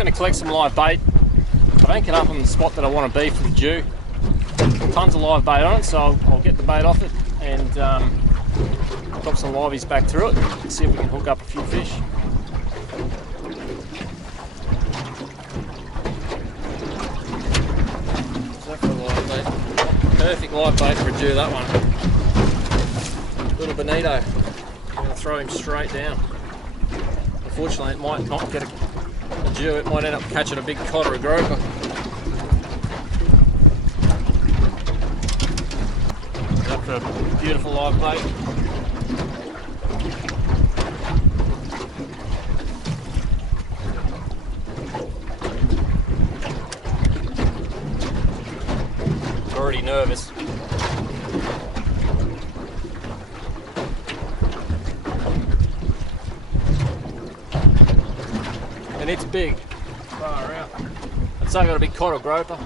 going to collect some live bait. I've anchored up on the spot that I want to be for the Jew. Tons of live bait on it, so I'll get the bait off it and drop some liveys back through it and see if we can hook up a few fish. So for live bait, perfect live bait for a Jew, that one. Little bonito. I'm going to throw him straight down. Unfortunately, it might not get a Jew, it might end up catching a big cod or a groper. That's a beautiful live bait. Already nervous. And it's big. Far out. I'd say I got a big cod or groper.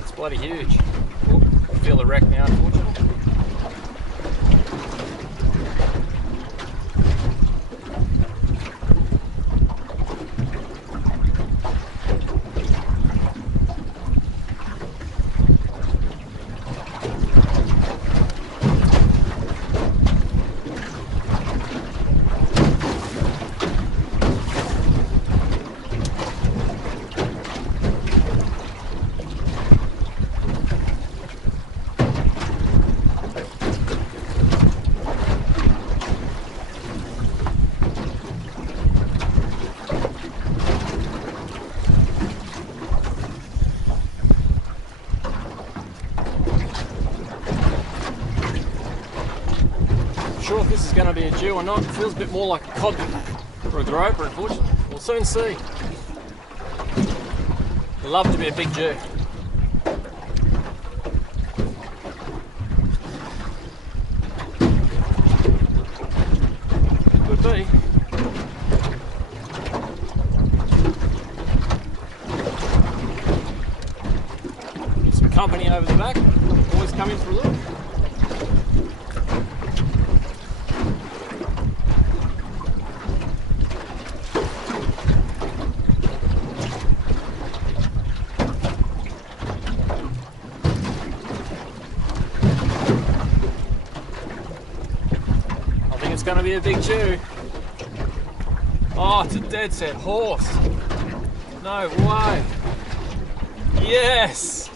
It's bloody huge. Oh, I feel the wreck now, unfortunately. Sure if this is going to be a Jew or not. It feels a bit more like a cod or a groper, unfortunately. We'll soon see. I'd love to be a big Jew. Could be. Some company over the back. Always come in for a look. It's going to be a big Jew. Oh, it's a dead set horse. No way. Yes.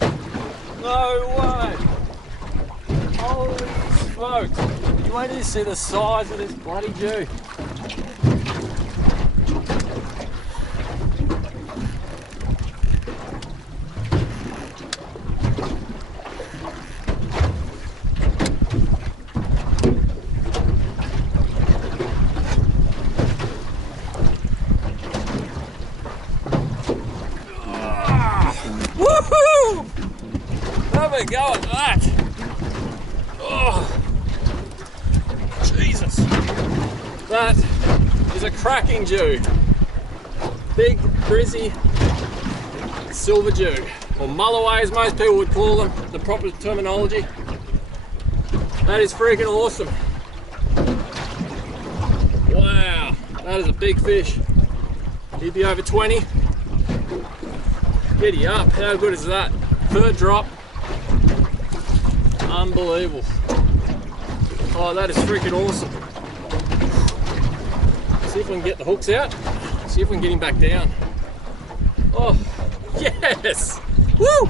No way. Holy smokes. You wait till you see the size of this bloody Jew. Woohoo! Have a go at that. Oh, Jesus. That is a cracking Jew. Big, frizzy, silver Jew. Or mulloway as most people would call them, the proper terminology. That is freaking awesome. Wow, that is a big fish. He'd be over 20. Giddy up, how good is that? Third drop. Unbelievable. Oh, that is freaking awesome. See if we can get the hooks out. See if we can get him back down. Oh, yes! Woo!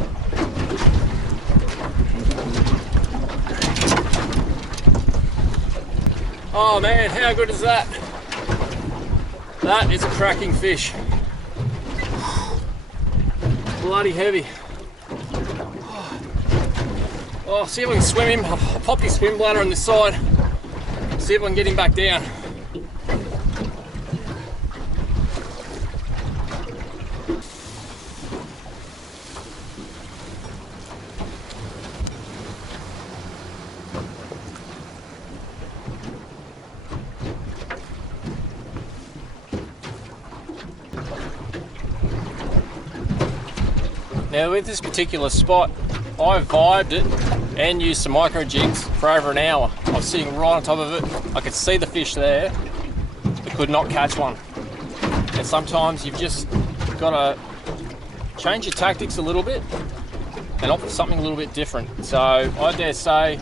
Oh man, how good is that? That is a cracking fish. Bloody heavy. Oh, see if I can swim him. I'll pop his swim bladder on this side. See if I can get him back down. Now with this particular spot, I vibed it and used some micro jigs for over an hour. I was sitting right on top of it. I could see the fish there, but could not catch one. And sometimes you've just got to change your tactics a little bit and opt for something a little bit different. So I dare say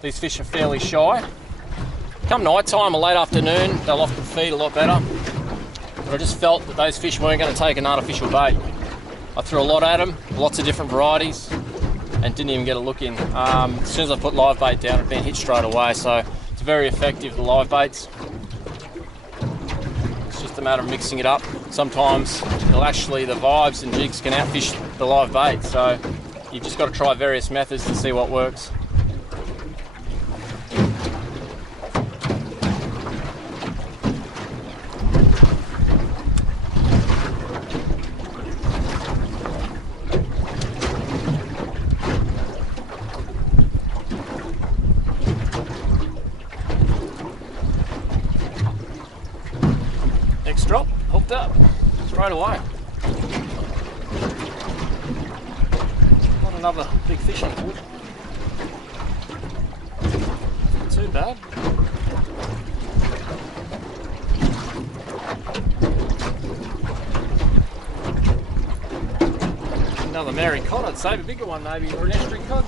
these fish are fairly shy. Come night time or late afternoon, they'll often feed a lot better. But I just felt that those fish weren't going to take an artificial bait. I threw a lot at them, lots of different varieties, and didn't even get a look in. As soon as I put live bait down, it'd been hit straight away. So it's very effective, the live baits. It's just a matter of mixing it up. Sometimes the vibes and jigs can outfish the live bait. So you've just got to try various methods to see what works. Next drop, hooked up, straight away. Not another big fish on the wood. Not too bad. Another Mary cod, I'd say, a bigger one maybe, or an estuary cod.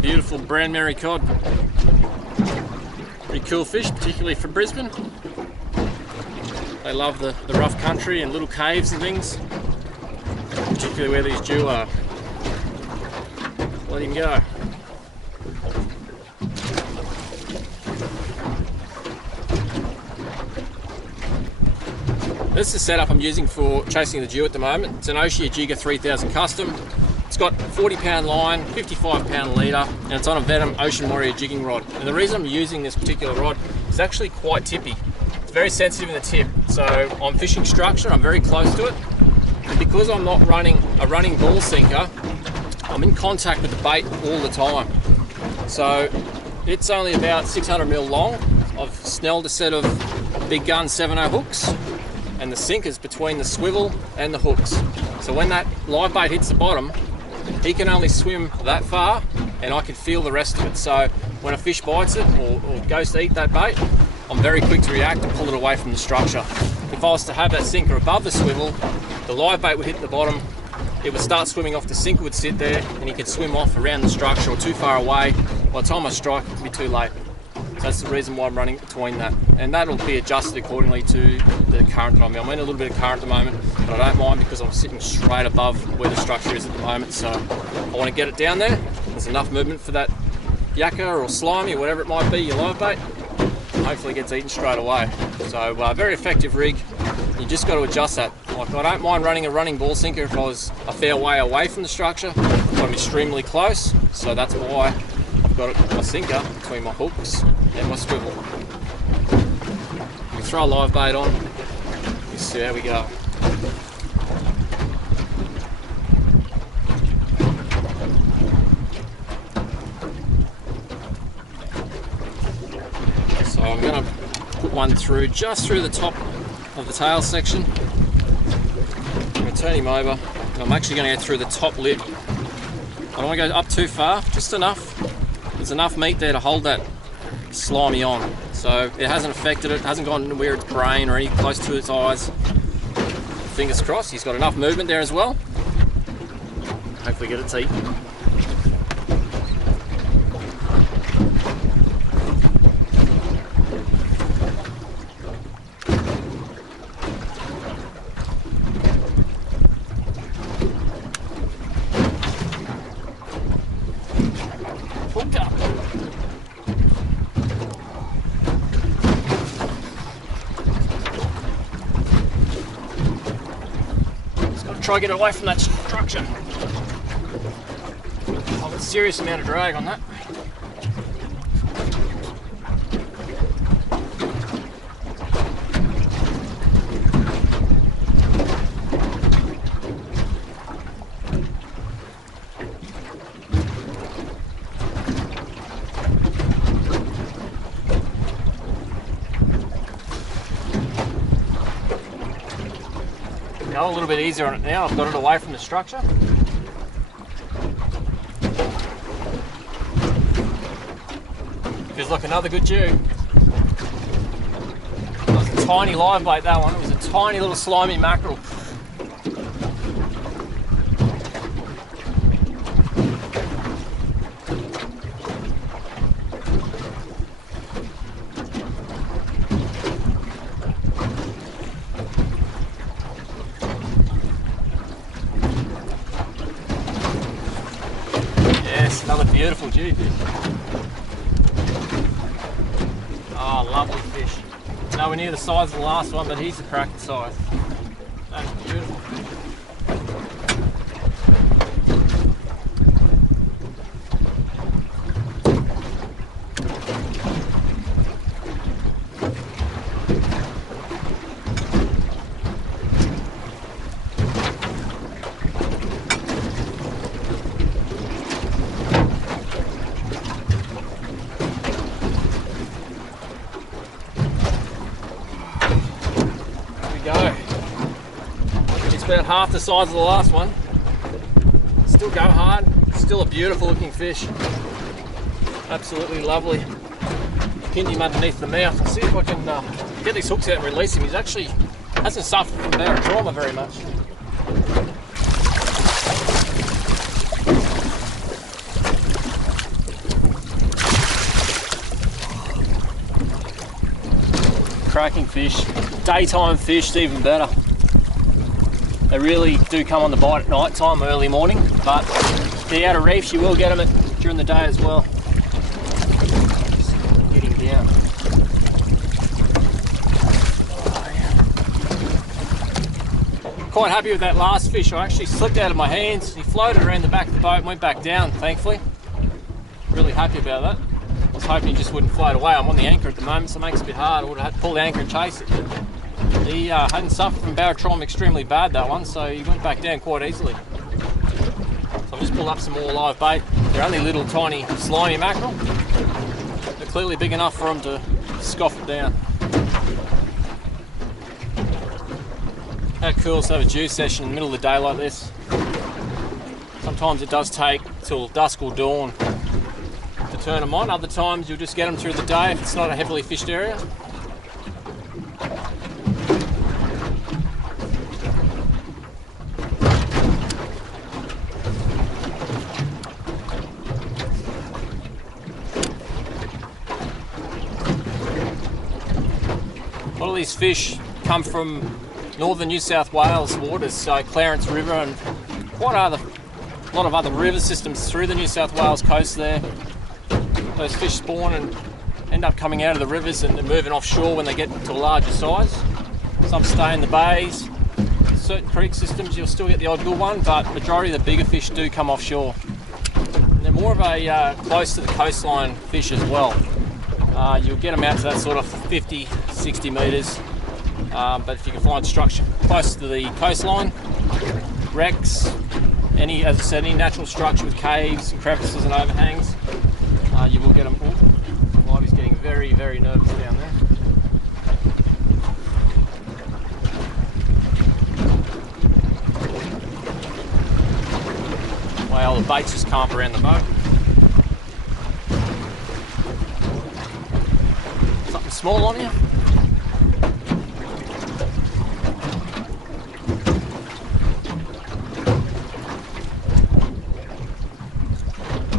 Beautiful brown Mary cod. Pretty cool fish, particularly for Brisbane. They love the rough country and little caves and things, particularly where these jew are. Let him go. This is the setup I'm using for chasing the jew at the moment. It's an Oshia Jigger 3000 custom. It's got 40-pound line, 55-pound leader, and it's on a Venom Ocean Warrior jigging rod. And the reason I'm using this particular rod is actually quite tippy. It's very sensitive in the tip, so I'm fishing structure, I'm very close to it. And because I'm not running a running ball sinker, I'm in contact with the bait all the time. So it's only about 600mm long. I've snelled a set of big gun 7/0 hooks, and the sinker's between the swivel and the hooks. So when that live bait hits the bottom, he can only swim that far and I can feel the rest of it. So when a fish bites it or goes to eat that bait, I'm very quick to react and pull it away from the structure. If I was to have that sinker above the swivel, the live bait would hit the bottom, it would start swimming off, the sinker would sit there and he could swim off around the structure or too far away. By the time I strike, it would be too late. So that's the reason why I'm running between that. And that'll be adjusted accordingly to the current that I'm in. I'm in a little bit of current at the moment, but I don't mind because I'm sitting straight above where the structure is at the moment. So I want to get it down there. There's enough movement for that yakka or slimy or whatever it might be, your live bait. Hopefully it gets eaten straight away. So very effective rig. You just got to adjust that. Like, I don't mind running a running ball sinker if I was a fair way away from the structure, but I'm extremely close. So that's why I've got my sinker between my hooks and my swivel. We throw a live bait on, you see how we go. So I'm going to put one through, just through the top of the tail section. I'm going to turn him over, and I'm actually going to go through the top lip. I don't want to go up too far, just enough. There's enough meat there to hold that slimy on. So it hasn't affected it, hasn't gone near its brain or any close to its eyes. Fingers crossed, he's got enough movement there as well. Hopefully get its eat. Hooked up. Just got to try to get away from that structure. I've got a serious amount of drag on that. go a little bit easier on it now. I've got it away from the structure. Feels like another good Jew. That was a tiny live bait, that one. It was a tiny little slimy mackerel. Yes, another beautiful jewfish. Oh, lovely fish. Nowhere near the size of the last one, but he's a cracker size. That's beautiful. Go. It's about half the size of the last one. Still go hard. Still a beautiful looking fish. Absolutely lovely. Pinned him underneath the mouth. I'll see if I can get these hooks out and release him. He's actually hasn't suffered from barotrauma very much. Cracking fish. Daytime fish, even better. They really do come on the bite at night time, early morning, but if they're out of reefs, you will get them during the day as well. Just getting down. Quite happy with that last fish. I actually slipped out of my hands. He floated around the back of the boat and went back down, thankfully. Really happy about that. I was hoping he just wouldn't float away. I'm on the anchor at the moment, so it makes it a bit hard. I would have had to pull the anchor and chase it. He hadn't suffered from barotrauma extremely bad, that one, so he went back down quite easily. So I've just pulled up some more live bait. They're only little tiny slimy mackerel. They're clearly big enough for them to scoff it down. How cool to have a juice session in the middle of the day like this. Sometimes it does take till dusk or dawn to turn them on. Other times you'll just get them through the day if it's not a heavily fished area. A lot of these fish come from northern New South Wales waters, so Clarence River and quite a lot of other river systems through the New South Wales coast there. Those fish spawn and end up coming out of the rivers and moving offshore when they get to a larger size. Some stay in the bays. Certain creek systems you'll still get the odd good one, but majority of the bigger fish do come offshore. And they're more of a close to the coastline fish as well. You'll get them out to that sort of 50, 60 metres. But if you can find structure close to the coastline, wrecks, as I said, any natural structure with caves, crevices and overhangs, you will get them. Oh, Livey's getting very, very nervous down there. Well, the baits just come up around the boat. Something small on you?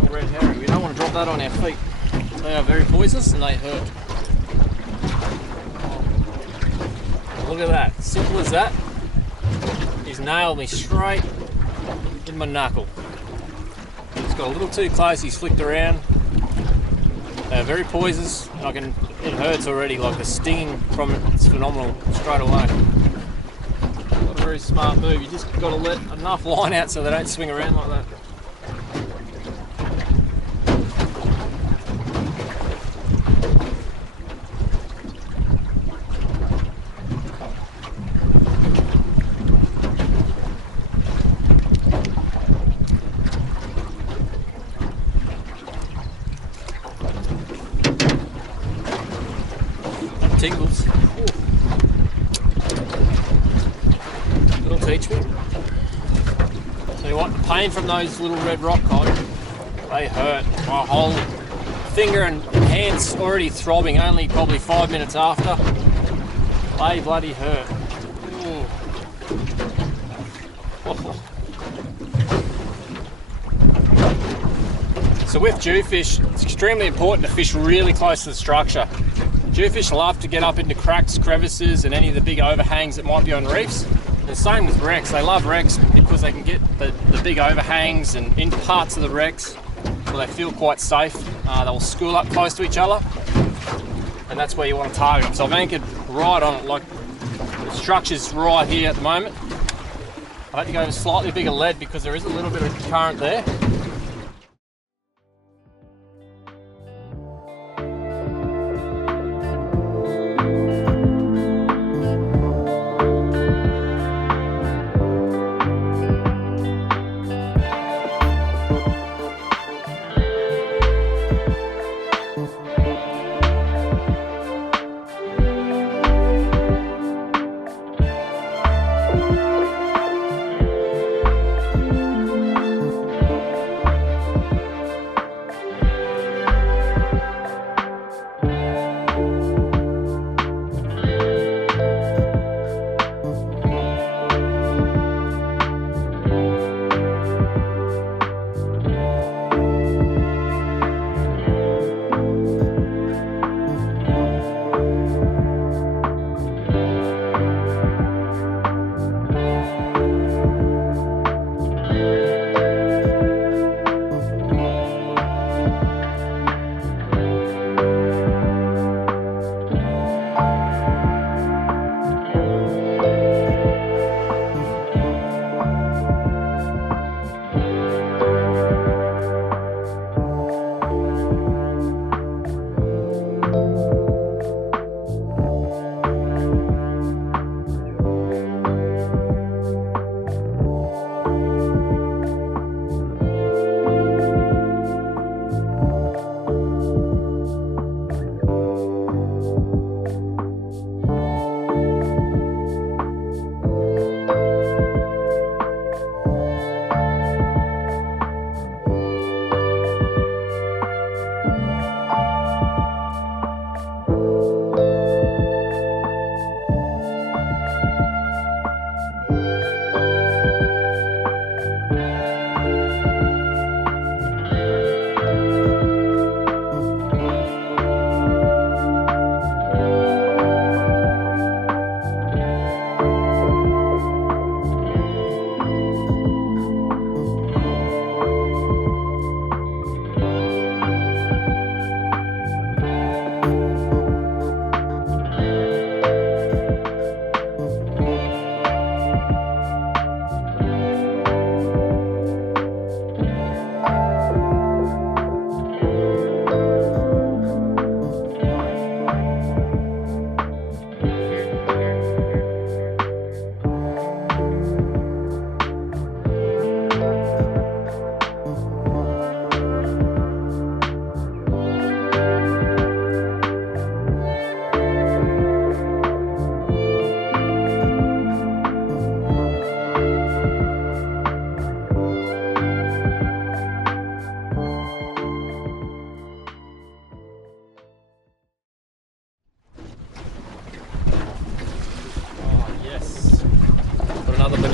Red herring. We don't want to drop that on our feet. They are very poisonous and they hurt. Look at that. Simple as that. He's nailed me straight in my knuckle. He's got a little too close. He's flicked around. They're very poisonous. It hurts already. Like the sting from it, it's phenomenal straight away. Not a very smart move. You just got to let enough line out so they don't swing around like that. Tingles. Ooh. Little teach me. Tell you what, the pain from those little red rock cod, they hurt. My whole finger and hand's already throbbing, only probably 5 minutes after. They bloody hurt. Oh. So with jewfish, it's extremely important to fish really close to the structure. Jewfish love to get up into cracks, crevices, and any of the big overhangs that might be on reefs. The same with wrecks. They love wrecks because they can get the big overhangs and into parts of the wrecks where they feel quite safe. They'll school up close to each other, and that's where you want to target them. So I've anchored right on it, like the structure's right here at the moment. I had to go with slightly bigger lead because there is a little bit of current there.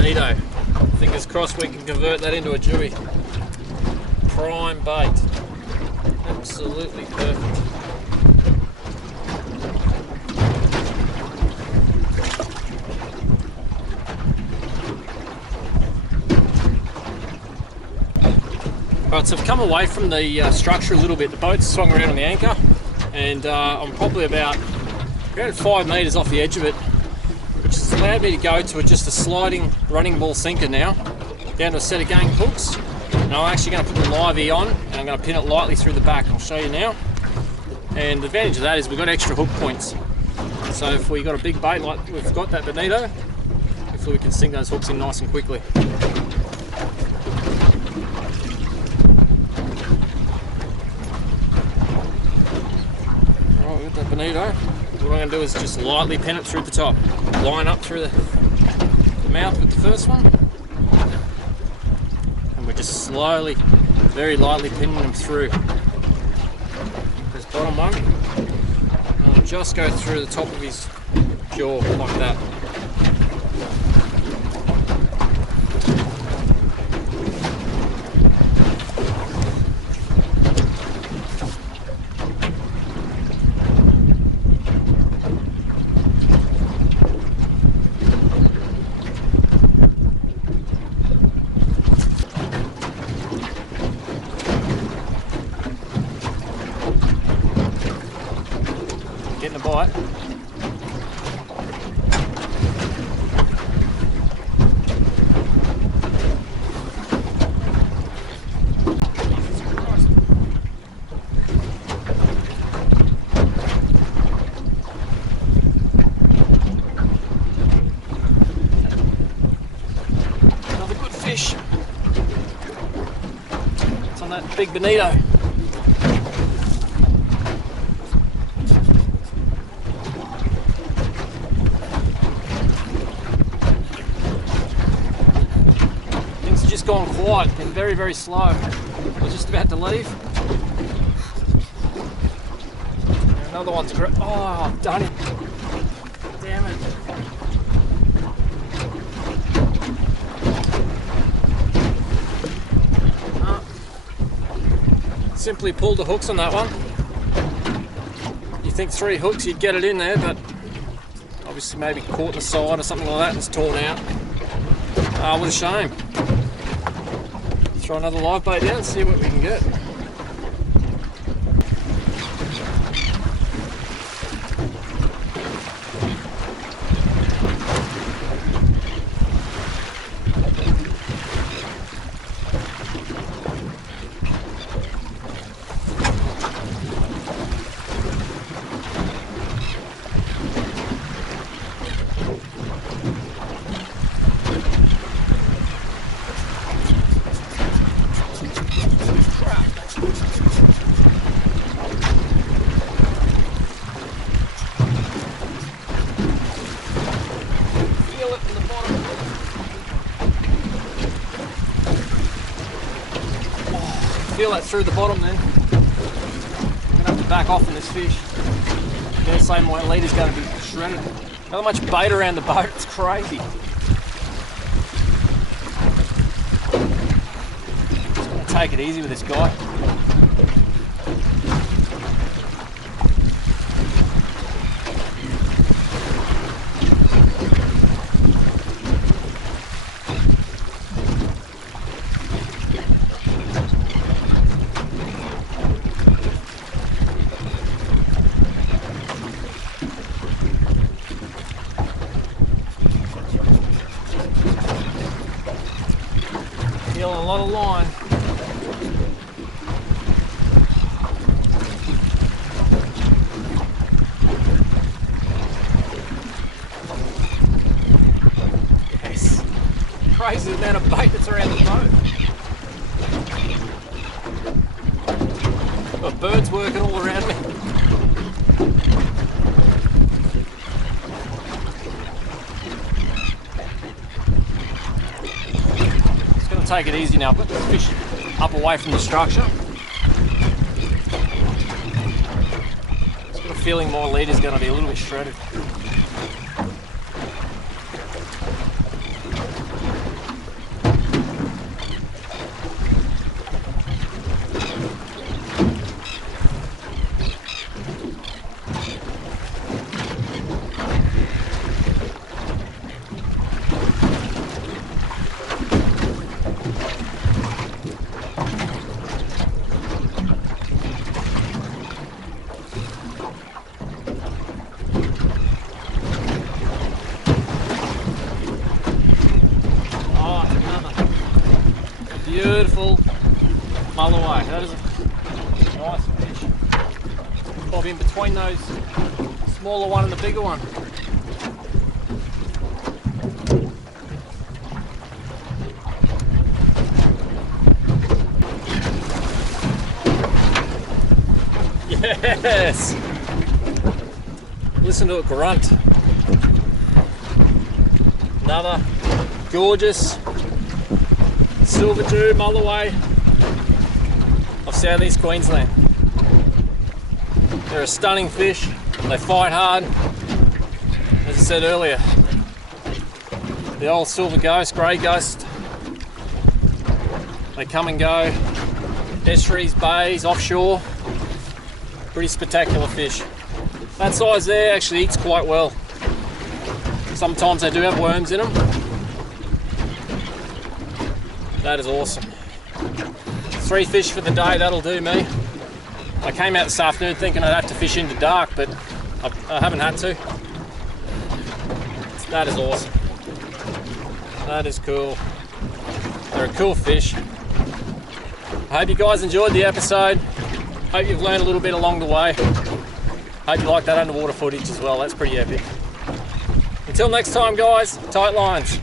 bonito. Fingers crossed we can convert that into a jewie. Prime bait. Absolutely perfect. Alright, so I've come away from the structure a little bit. The boat's swung around on the anchor, and I'm probably about 5 metres off the edge of it, which has allowed me to go to just a sliding running ball sinker now, down to a set of gang hooks. And I'm actually going to put the livey on, and I'm going to pin it lightly through the back. I'll show you now. And the advantage of that is we've got extra hook points. So if we've got a big bait like we've got that bonito, hopefully we can sink those hooks in nice and quickly. Alright, with that bonito, what I'm going to do is just lightly pin it through the top. Line up through the mouth with the first one. And we're just slowly, very lightly pinning them through this bottom one. And we'll just go through the top of his jaw like that. Getting a bite. Another good fish. It's on that big bonito. Just gone quiet, been very, very slow. We're just about to leave. And another one's great. Oh, I've done it. Damn it. Simply pulled the hooks on that one. You think 3 hooks, you'd get it in there, but obviously maybe caught the side or something like that and it's torn out. Ah, what a shame. Throw another live bait down and see what we can get. Feel that through the bottom then. I'm going to have to back off on this fish. The same way leader's going to be shredded. Not much bait around the boat, it's crazy. Just going to take it easy with this guy. Feeling a lot of line. Yes. Crazy amount of bait that's around the boat. Got birds working all around me. Take it easy now, put the fish up away from the structure. Just got a feeling my leader's going to be a little bit shredded. Beautiful mulloway. That is a nice fish. Bob in between those smaller one and the bigger one. Yes! Listen to it grunt. Another gorgeous silver Jew mulloway of southeast Queensland. They're a stunning fish. They fight hard. As I said earlier, the old silver ghost, grey ghost, they come and go. Estuaries, bays, offshore. Pretty spectacular fish. That size there actually eats quite well. Sometimes they do have worms in them. That is awesome. 3 fish for the day, that'll do me. I came out this afternoon thinking I'd have to fish into dark, but I haven't had to. That is awesome. That is cool. They're a cool fish. I hope you guys enjoyed the episode. Hope you've learned a little bit along the way. Hope you like that underwater footage as well. That's pretty epic. Until next time, guys, tight lines.